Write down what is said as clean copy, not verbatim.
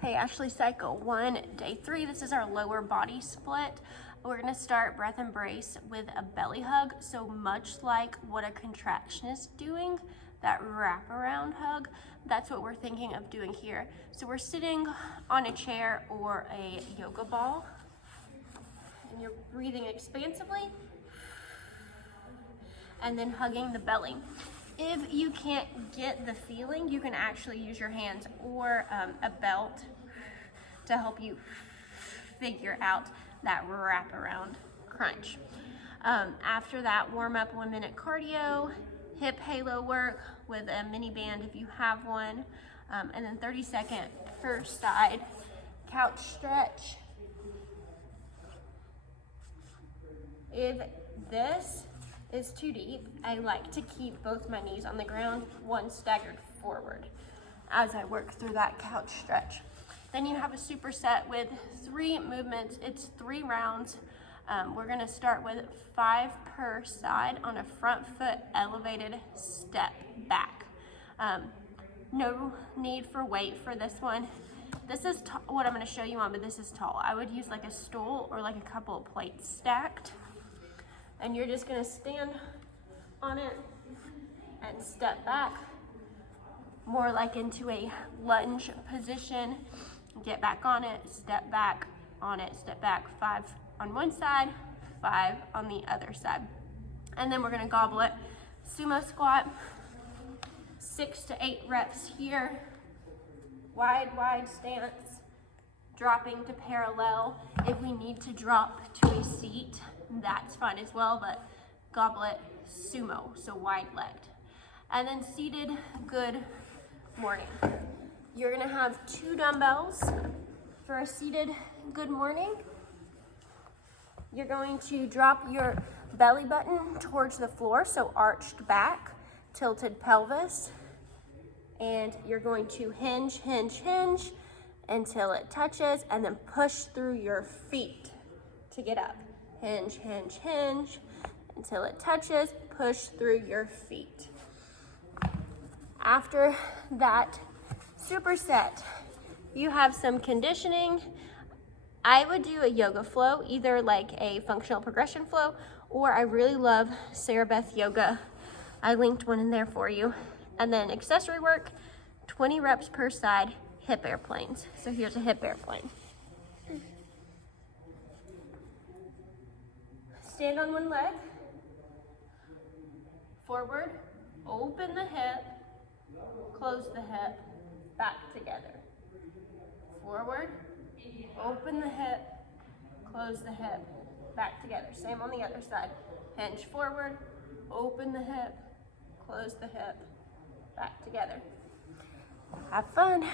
Hey, Ashley, cycle 1, day 3. This is our lower body split. We're gonna start breath embrace with a belly hug. So much like what a contraction is doing, that wraparound hug, that's what we're thinking of doing here. So we're sitting on a chair or a yoga ball, and you're breathing expansively, and then hugging the belly. If you can't get the feeling, you can actually use your hands or a belt to help you figure out that wraparound crunch. After that, warm up 1 minute cardio, hip halo work with a mini band if you have one, and then 30-second per side couch stretch. If this is too deep, I like to keep both my knees on the ground, one staggered forward as I work through that couch stretch. Then you have a superset with 3 movements. It's 3 rounds. We're gonna start with 5 per side on a front foot elevated step back. No need for weight for this one. This is what I'm gonna show you on, but this is tall. I would use like a stool or like a couple of plates stacked. And you're just gonna stand on it and step back, more like into a lunge position. Get back on it, step back on it, step back. 5 on one side, 5 on the other side. And then we're gonna gobble it. Sumo squat, 6 to 8 reps here. Wide stance, dropping to parallel. If we need to drop to a seat, that's fine as well, but goblet sumo, so wide-legged. And then seated good morning. You're gonna have 2 dumbbells for a seated good morning. You're going to drop your belly button towards the floor, so arched back, tilted pelvis. And you're going to hinge until it touches, and then push through your feet to get up. Hinge until it touches, push through your feet. After that superset, you have some conditioning. I would do a yoga flow, either like a functional progression flow, or I really love Sarah Beth Yoga. I linked one in there for you. And then accessory work, 20 reps per side, hip airplanes. So here's a hip airplane. Stand on one leg, forward, open the hip, close the hip, back together. Forward, open the hip, close the hip, back together. Same on the other side. Hinge forward, open the hip, close the hip, back together. Have fun.